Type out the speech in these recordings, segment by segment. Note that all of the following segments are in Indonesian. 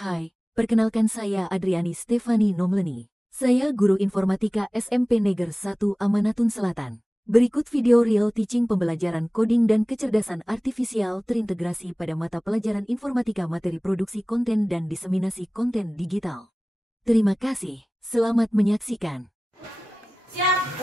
Hai, perkenalkan saya Adriani Stefani Nomleni. Saya guru informatika SMP Neger 1 Amanatun Selatan. Berikut video real teaching pembelajaran coding dan kecerdasan artifisial terintegrasi pada mata pelajaran informatika materi produksi konten dan diseminasi konten digital. Terima kasih, selamat menyaksikan. Siap.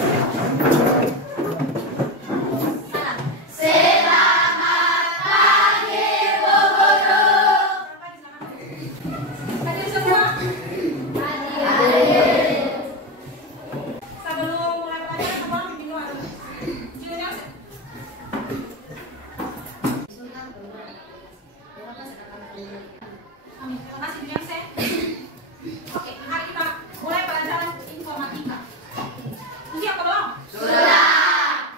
Oke, hari kita mulai pelajaran informatika. Siap belum? Sudah.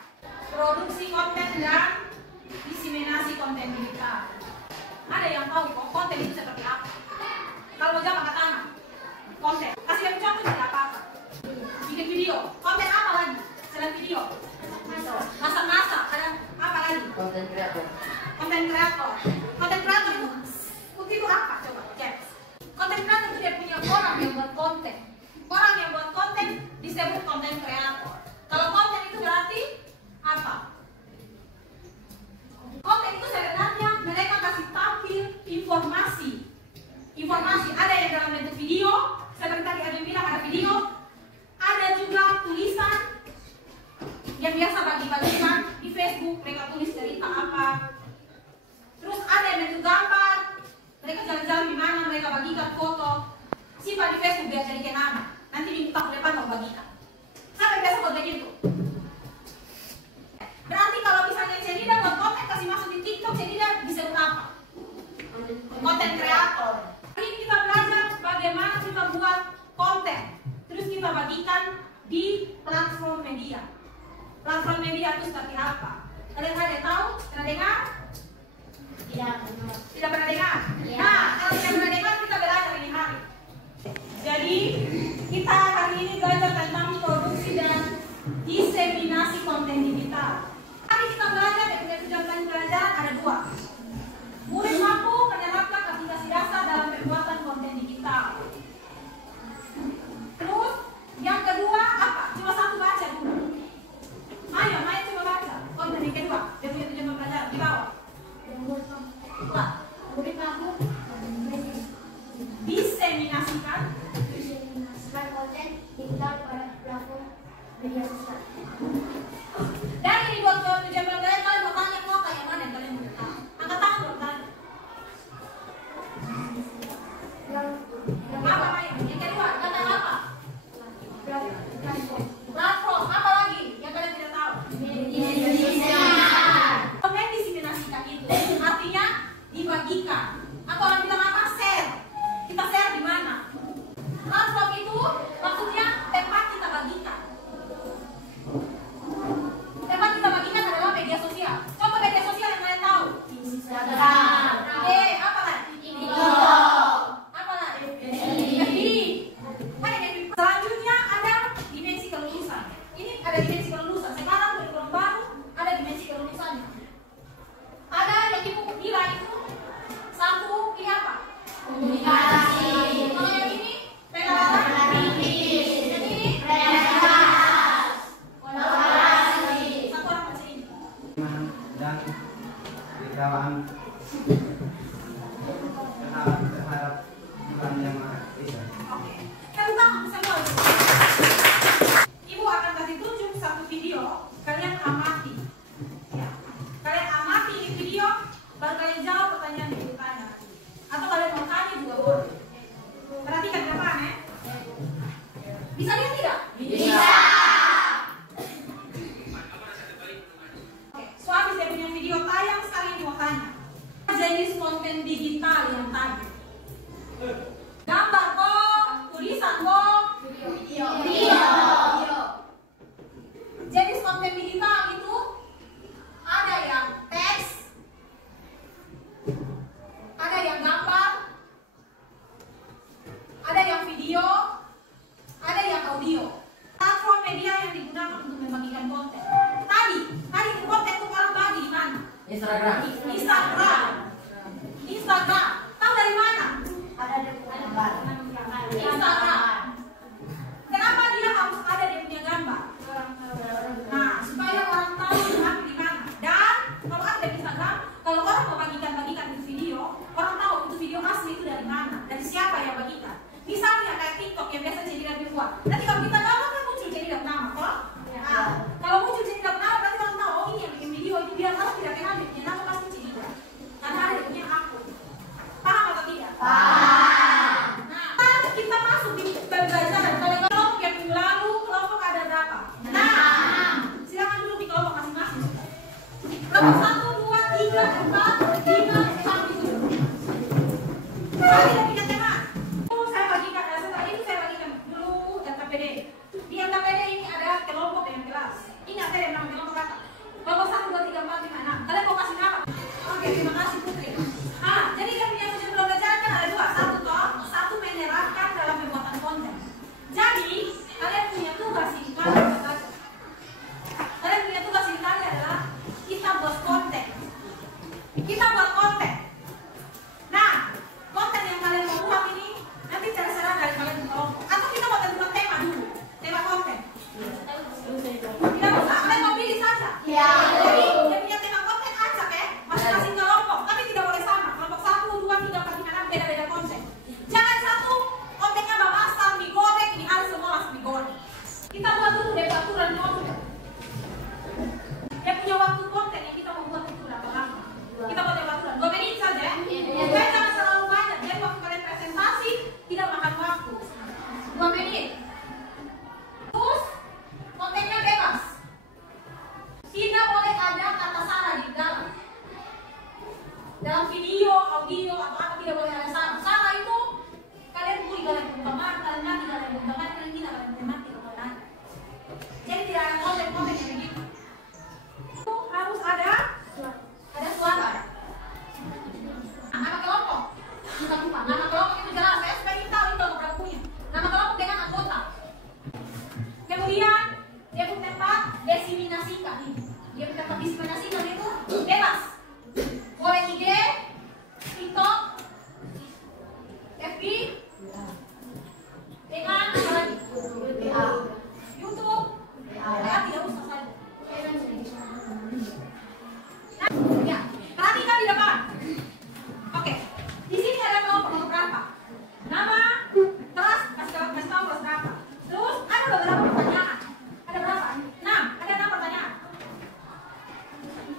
Produksi konten dan diseminasi konten digital. Ada yang tahu kok konten itu seperti apa? Kalau mau jawab angkat tangan. Konten. Kasih yang contoh tidak apa-apa. Bikin video. Konten apa lagi? Selain video. Masak-masak. Ada apa lagi? Konten kreator. Konten kreator. Konten kreator itu apa? Coba cek. Konten kreator itu dia punya orang yang buat konten. Orang yang buat konten disebut konten kreator. Kalau konten itu berarti apa? Konten itu sebenarnya mereka kasih tampil informasi. Informasi ada yang dalam bentuk video, seperti tadi ada yang bilang ada video, ada juga tulisan yang biasa bagi-bagikan di Facebook, mereka tulis cerita apa. Terus ada yang bentuk gambar, mereka jalan-jalan di mana, mereka bagikan foto. Simpan di Facebook biar jadi kenangan. Nanti minggu tahun depan mau bagikan. Sampai biasa buat begitu. Berarti kalau misalnya Cedida buat konten kasih masuk di TikTok, Cedida disebut apa? Konten kreator. Hari ini kita belajar bagaimana kita buat konten. Terus kita bagikan di platform media. Platform media itu seperti apa? Kalian ada yang tahu? Pernah dengar? Tidak pernah dengar? Ya. Nah, kalau tidak pernah dengar kita belajar ini hari. Jadi kita hari ini belajar tentang produksi dan diseminasi konten digital. Hari kita belajar dan tujuan pelajaran ada dua. Murid mampu menerapkan aplikasi dasar dalam pembuatan konten digital. Terus yang kedua apa? Cuma satu baca dulu. Ayo, coba baca. Konten yang kedua, dia punya tujuan pelajaran di bawah. Murid mampu Diseminasikan konten digital pada platform media sosial. dari ini buat tujuan pelajaran kalian mau tanya kota yang mana yang kalian mau tahu? Angkat tangan dong tanya. Apa Maya? Yang kedua, kata apa? Platform. Apa lagi yang kalian tidak tahu? Mendiseminasikan itu artinya dibagikan. Atau orang bilang apa? Share. Kita share di mana? Platform itu maksudnya tempat kita bagikan. Tempat kita bagikan adalah media sosial. Contoh media sosial yang kalian tahu? Instagram. Apa lagi? TikTok. Apa lagi? FB. Selanjutnya ada dimensi kelulusan. Ini ada dimensi kelulusan. Sekarang kurikulum baru ada dimensi kelulusannya. Ada yang di buku Gila itu satu ini apa? Komunikasi. Kalau yang ini pengalaman. Yang ini Kreativitas. Kolaborasi. satu orang baca ini. Dan dikawan terhadap bukan yang bisa. Oke. Tentang semua. Ibu akan kasih tunjuk satu video, kalian amati. Ya. Kalian amati di video, baru kalian jawab pertanyaan yang ditanya. Atau kalian mau tanya juga boleh. Perhatikan ke depan ya. Bisa lihat tidak? Bisa. Oke, suami saya punya video tayang sekali mau tanya. Jenis konten digital yang tadi. Gambar kok, tulisan kok, Video. jenis konten digital itu ada yang teks, ada yang gambar, ada yang video, ada yang audio. Platform media yang digunakan untuk membagikan konten. Tadi konten itu orang bagi di mana? Instagram. Instagram. Tahu dari mana? Ada di Nanti kalau kita download kan muncul jadi tidak nama, toh? Nah, kalau muncul jadi tidak nama berarti kalau tahu oh ini yang bikin video itu biar kalau tidak kenal dia punya nama pasti jadi dia. Karena ada punya akun. Paham atau tidak? Paham. Nah, kita masuk di pembelajaran. Kalau kelompok yang minggu lalu kelompok ada berapa? Nah, silakan dulu di kelompok masing-masing. Kelompok 1, 2, 3, 4, 5, sampai 7. Kalau tidak punya tema, saya bagikan. Setelah ini saya bagikan dulu data PD. Di data PD ini ada kelompok yang kelas. Ingat saya yang nama kelompok kata. Kelompok 1, 2, 3, 4, 5, 6. Kalian mau kasih nama? Oke, terima kasih Putri. Jadi kan punya tujuan pembelajaran kan ada dua. Satu menerapkan dalam pembuatan konten. Jadi kalian punya tugas ini kalian punya tugas ini adalah kita buat konten. Kita buat konten. Nah, konten yang kalian mau buat ini nanti cara-cara dari kalian di kelompok. Atau kita buat tema dulu, tema konten. Tidak usah, kalian mau pilih saja. Ya. Jadi dia punya tema konten acak ya, masing-masing kelompok. Tapi tidak boleh sama. Kelompok 1, 2, 3, 4, 5, 6 beda-beda konsep. Jangan satu kontennya babasam digoreng, ini harus semua langsung digoreng. Kita buat dulu deh aturan konten. Dia punya waktu konten yang kita mau buat itu berapa lama? Kita buat aturan 2 menit saja ya. Bukan jangan terlalu banyak. Jadi waktu kalian presentasi tidak makan waktu. 2 menit. Terus kontennya bebas. Tidak boleh ada kata salah di dalam video, audio atau apa tidak boleh ada salah. Salah itu kalian boleh kalian bongkar, kalian mati, kalian bongkar, kalian tidak kalian mati, kalian. Jadi tidak ada konten-konten yang begitu. Itu harus ada suara. Nama kelompok. Kita lupa. Nama kelompok itu jelas. Saya sudah tahu itu kelompok berapa punya. Nama kelompok dengan anggota. Kemudian dia punya tempat diseminasikan. Dia punya tempat diseminasikan itu bebas. Boleh IG, TikTok, FB, dengan apa lagi? YouTube, tidak usah saja. Nah, ya, perhatikan di depan. Oke, di sini ada kelompok berapa? Nama, kelas, kasih tahu kelas berapa. Terus ada beberapa pertanyaan. Ada berapa? 6. Ada 6 pertanyaan.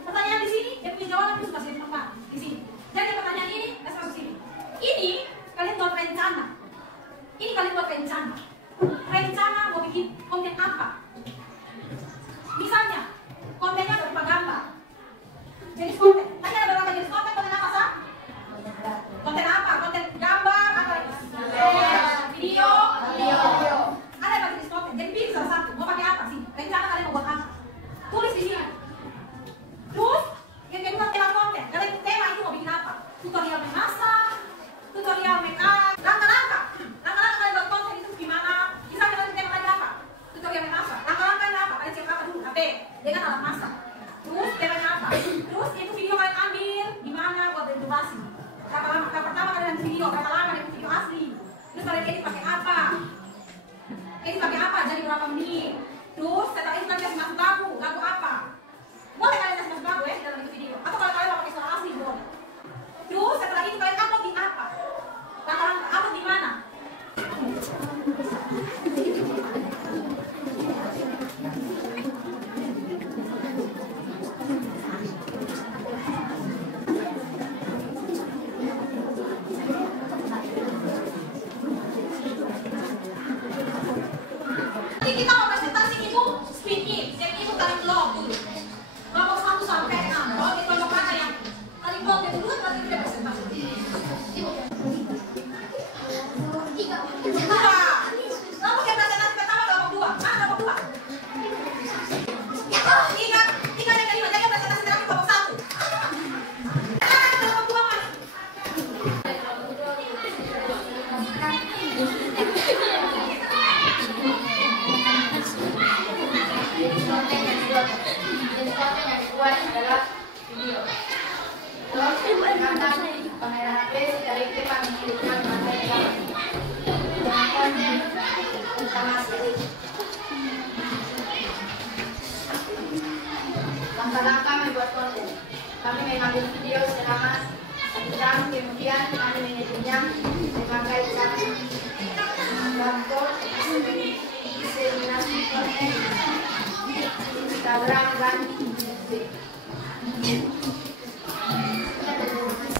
Pertanyaan di sini, dia punya jawaban itu sudah saya tempat di sini. Jadi pertanyaan ini, saya masuk sini. Ini kalian buat rencana. Ini kalian buat rencana. Rencana mau bikin konten apa? Misalnya, kontennya berupa gambar. Jenis konten. Tadi ada berapa jenis konten? Konten apa sah? Konten apa? Konten gambar, apa lagi? Video. Ada berapa jenis konten? Jadi pilih salah satu. Mau pakai apa sih? Rencana kalian mau buat apa? Tulis di sini. Terus yang kedua tema konten. Kalian tema itu mau bikin apa? Tutorial memasak, tutorial make up, langkah-langkah kalian buat konten itu gimana? Misalnya kalian tema kalian apa? Tutorial memasak. Langkah-langkahnya apa? Kalian cek apa dulu? HP dengan alat masak. Terus temanya apa? Terus itu video kalian ambil gimana buat edukasi? Berapa lama? Pertama kalian ambil video, berapa lama dari video asli? Terus kalian edit pakai apa? Edit pakai apa? Jadi berapa menit? Terus setelah itu kalian kasih masuk lagu apa? Boleh kalian kasih masuk lagu ya di dalam itu video. Atau kalau kalian mau pakai suara asli boleh. Terus setelah itu kalian upload di apa? Langkah-langkah upload di mana? Nanti kita mau presentasi itu speed in, jadi itu kalian blog dulu. Kelompok 1 sampai 6. Kalau di kelompok mana yang kalian blog itu dulu berarti tidak presentasi. Kelompok yang presentasi pertama kelompok 2. Mana kelompok 2? Ingat yang kelima, jadi presentasi terakhir kelompok 1. Kelompok 2 mana? Buat adalah video. Terus menggunakan kamera HP dari kita mengirimkan materi dengan konten utama. Langkah-langkah membuat konten. Kami mengambil video selama 1 jam, kemudian kami mengeditnya memakai cara gambar Instagram dan musik.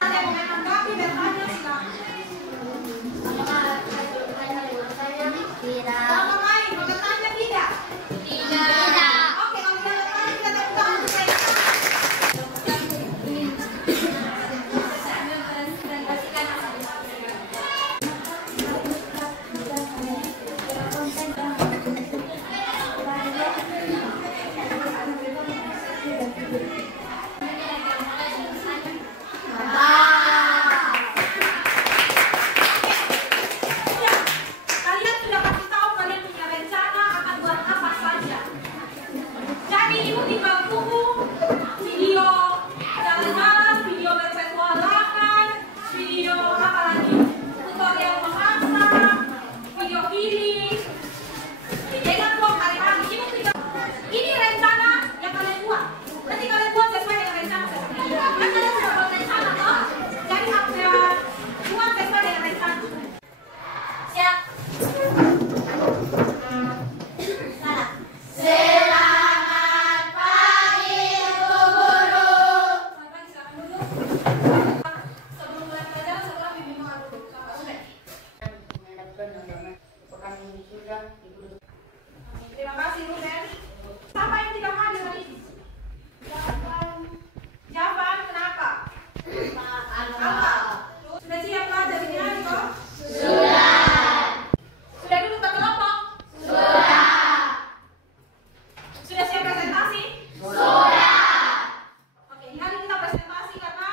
Ada yang mau menanggapi bertanya silakan. Tidak. Sama lain mau bertanya tidak? Tidak. Oke, kalau tidak ada bertanya kita tepuk tangan untuk mereka. Kalian sudah kasih tahu kalian punya rencana akan buat apa saja. Jadi ibu tinggal tunggu video jalan-jalan, video berpetualangan, video apa lagi, tutorial memasak, video ini. Jangan buang hari-hari. Ibu tinggal. Ini rencana yang kalian buat. Nanti kalian buat sesuai dengan rencana. Kan kalian sudah buat rencana toh? Jadi buat sesuai dengan rencana. Siap. Selamat pagi, Bu Guru. Selamat pagi, silakan duduk. Sebelum mulai pelajaran, setelah bimbing doa dulu. Sama Ube. Terima kasih, Ruben. Siapa yang tidak hadir hari ini? Javan, kenapa? Apa? Sudah siap belajar ini hari toh? Sudah duduk berkelompok? Sudah siap presentasi? Oke, ini hari kita presentasi karena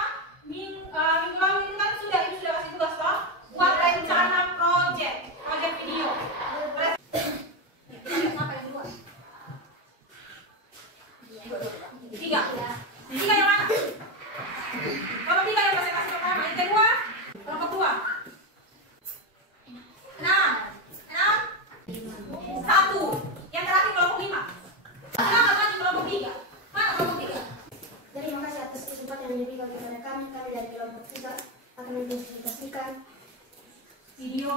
minggu lalu itu kan sudah kasih tugas toh, buat rencana project video. Kita lihat siapa yang duluan? Tiga yang mana? Kelompok tiga yang presentasi pertama, yang kedua, kelompok dua. 6. Satu. Yang terakhir kelompok 5. Silakan maju kelompok 3. Mana kelompok 3? Terima kasih atas kesempatan yang diberikan kepada kami. Kami dari kelompok 3 akan mempresentasikan video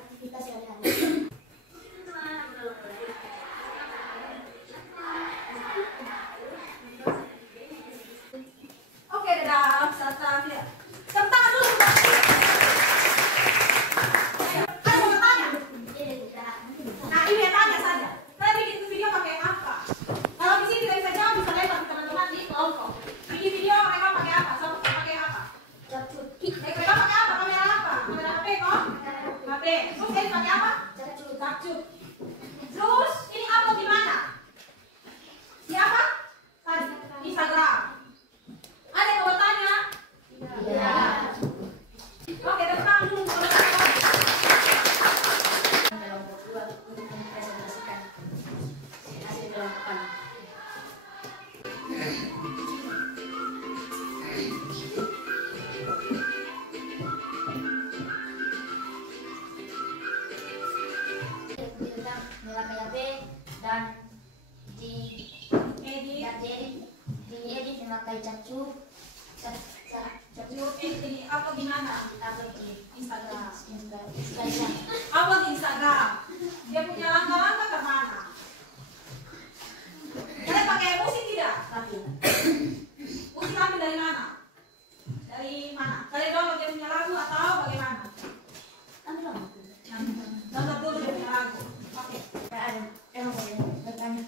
aktivitas sehari-hari. Oke, dadah. Satu. Tepuk tangan dulu. Ada mau bertanya? Nah, ini yang tanya saja. Kalian bikin video pakai apa? Kalau di sini tidak bisa jawab, bisa lempar ke teman-teman di kelompok. Bikin video mereka pakai apa? Sama pakai apa? Mereka pakai apa? Kamera apa? Kamera HP kok? HP. Terus ini pakai apa? Capcut. Terus ini upload di mana? Di apa? Tadi Instagram. Ada yang mau bertanya? Oke, tepuk tangan dulu. Kelompok 2 untuk mempresentasikan hasil kelompokan. Tentang melakukan HP dan diedit memakai capcut. Ini upload di mana? Upload di Instagram. Instagram. Upload di Instagram. Dia punya langkah-langkah ke mana? Kalian pakai musik tidak? Musik ambil dari mana? Dari mana? Kalian download dia punya lagu atau bagaimana? Download dulu dia punya lagu. Oke. Bertanya.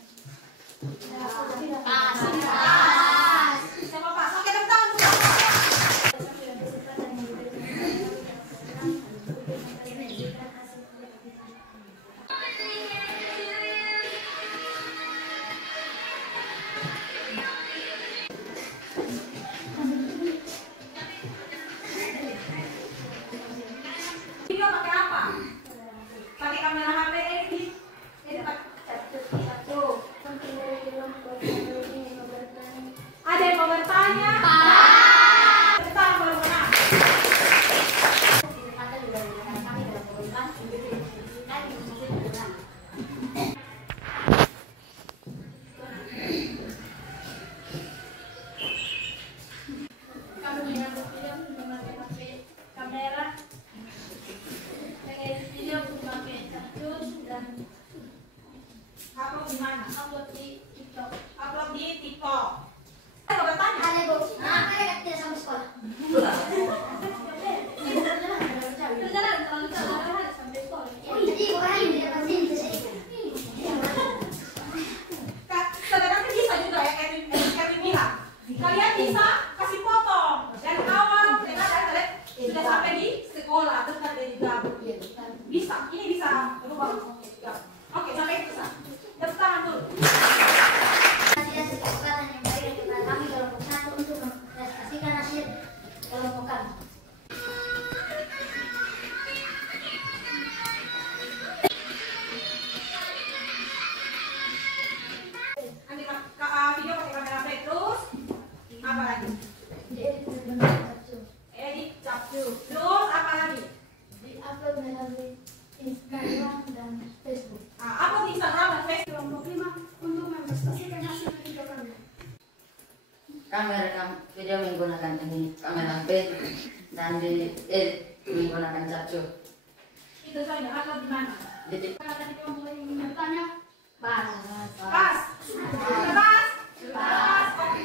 Siapa pas? Oke, tepuk tangan dulu. Video pakai apa? Pakai kamera HP edit. Edit pakai ada yang mau bertanya? Bertanya kalau benar. di mana? Upload di TikTok. Upload di TikTok. Saya bertanya. Ada Bu. Nah, saya tidak sama sekolah. Perjalanan terlalu jauh sampai sekolah. Jadi bukan di depan sini saya. Sebenarnya bisa juga ya, Kevin bilang. Kalian bisa kasih potong dari awal, kalian sudah sampai di sekolah dekat dari gabung. Bisa, ini bisa berubah. Oke, sampai itu bisa. Tepuk tangan dulu. Hasil kesepakatan yang baik antara kami kelompok 1 untuk mempresentasikan hasil kelompok kami. Video pakai kamera flash terus. Apa lagi? Edit capture. Terus apa lagi? Di-upload melalui Instagram dan Facebook. Apa di Instagram dan Facebook? Kelompok 5 untuk mempresentasikan hasil video kami. Kami rekam video menggunakan ini kamera HP dan menggunakan capture. Itu saja. Upload di mana? Di TikTok. Kalau tadi kelompok ini bertanya, pas. Pas. Sudah pas? Pas. Oke.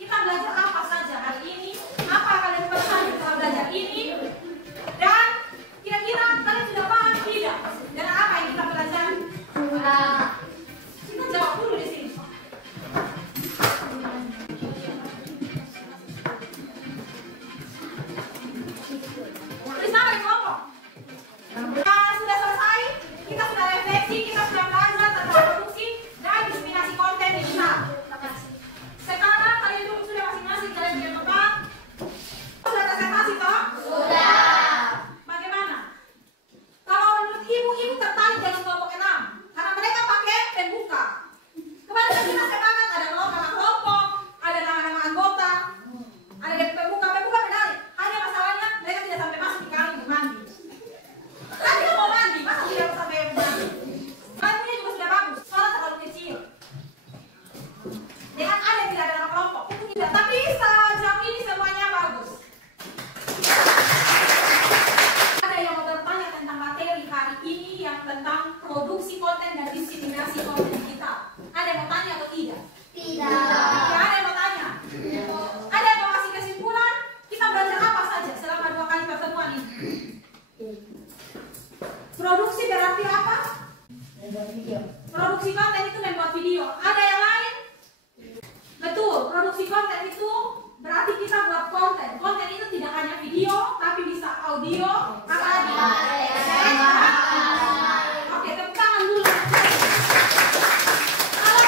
Kita belajar apa saja hari ini? Apa kalian pelajari setelah belajar ini? Dan kira-kira kalian sudah paham tidak? Dan apa yang kita pelajari? Kita jawab dulu di sini. Tulis nama di kelompok. Sudah selesai, kita sudah refleksi, kita sudah belajar tentang produksi dan diseminasi konten digital. Sekarang kalian duduk sudah masing-masing, kalian di tempat. Sudah presentasi toh? Sudah. Bagaimana? Kalau menurut ibu tertarik dengan kelompok 6 karena mereka pakai pembuka. Kemarin kan kita sepakat ada nama kelompok, ada nama anggota, ada yang pembuka menarik. Hanya masalahnya mereka tidak sampai masuk di kali untuk mandi. Kan kita mau mandi, masa tidak sampai mandi? Mandinya juga sudah bagus, soalnya terlalu kecil. Dengan ada yang tidak ada nama kelompok, itu tidak. Tapi sejauh ini semuanya bagus. Ada yang mau bertanya tentang materi hari ini yang tentang produksi konten dan diseminasi konten digital. Ada yang mau tanya atau tidak? Tidak. Ya, ada yang mau tanya? Ada yang mau kasih kesimpulan? Kita belajar apa saja selama 2 kali pertemuan ini? Produksi berarti apa? Produksi konten itu membuat video. Ada yang lain? Betul, produksi konten itu berarti kita buat konten. Konten itu tidak hanya video, tapi bisa audio, apa lagi? Oke, tepuk tangan dulu. Kalau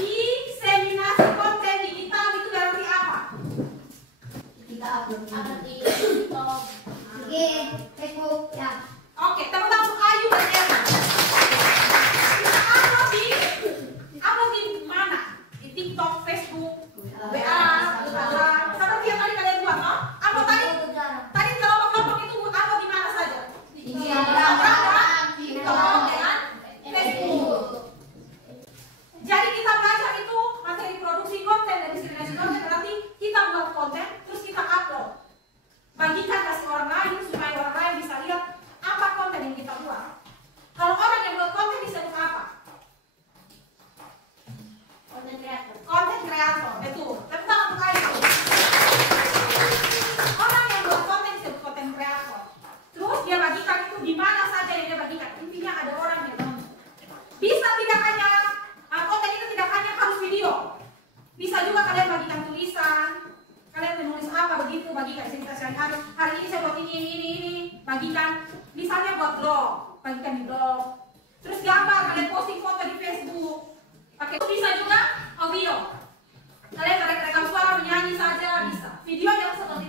diseminasi konten digital itu berarti apa? Kita upload di TikTok, IG, Facebook, ya. Oke, tepuk tangan untuk Ayu dan Erna. Kita upload di mana? Di TikTok, Facebook, WA, Instagram. Seperti yang tadi kalian buat, no? Upload tadi kelompok-kelompok itu upload di mana saja? Instagram, TikTok, dan Facebook. Jadi kita belajar itu materi produksi konten dan diseminasi konten berarti kita buat konten terus kita upload. Bagikan kasih orang lain supaya orang lain bisa lihat apa konten yang kita buat. Kalau orang yang buat konten disebut apa? Konten kreator, betul. Tepuk tangan untuk kalian. Orang yang buat konten disebut konten kreator. Terus dia bagikan itu di mana saja yang dia bagikan. Intinya ada orang yang nonton. Bisa tidak hanya konten itu tidak hanya harus video. Bisa juga kalian bagikan tulisan. Kalian menulis apa begitu, bagikan cerita sehari-hari. Hari ini saya buat ini, bagikan. Misalnya buat blog, bagikan di blog. Terus gambar, kalian posting foto di Facebook. Pakai bisa juga audio. Kalian rekam suara menyanyi saja bisa. Video yang seperti